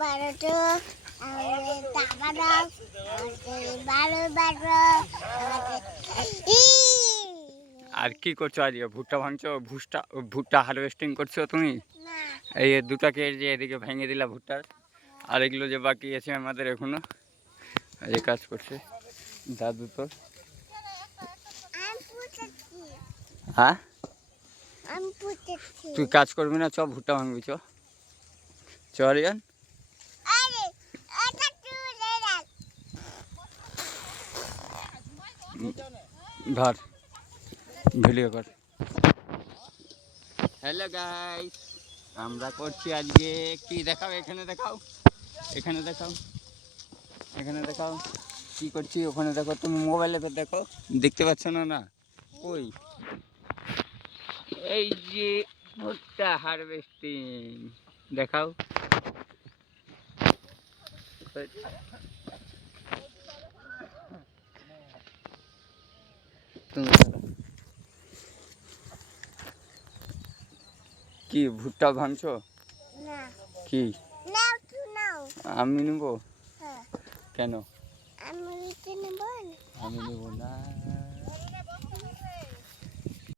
বারোটো আর কি করছো আজকে? ভুট্টা ভাঙছো? ভুট্টা হারভেস্টিং করছো তুমি? এই দুটাকে যে এদিকে ভেঙে দিলা ভুট্টার, আর এগুলো যে বাকি আছে আমাদের এখনো, এই কাজ করছে দাদু। তো হ্যাঁ, তুই কাজ করবি না? চ ভুট্টা ভাঙবি, চ চ রিয়ান। ধর ভিডিও কর। হ্যালো গাইস, আমরা করছি আজকে কি দেখাও, এখানে দেখাও, এখানে দেখাও, এখানে দেখাও কি করছি, ওখানে দেখো, তুমি মোবাইলে তো দেখো, দেখতে পাচ্ছ না? না ওই এই যে ভুট্টা হারভেস্টিং দেখাও। তুমি কি ভুট্টা ভাঙছো? কি আমি নেবো? কেন? আমি নেব না।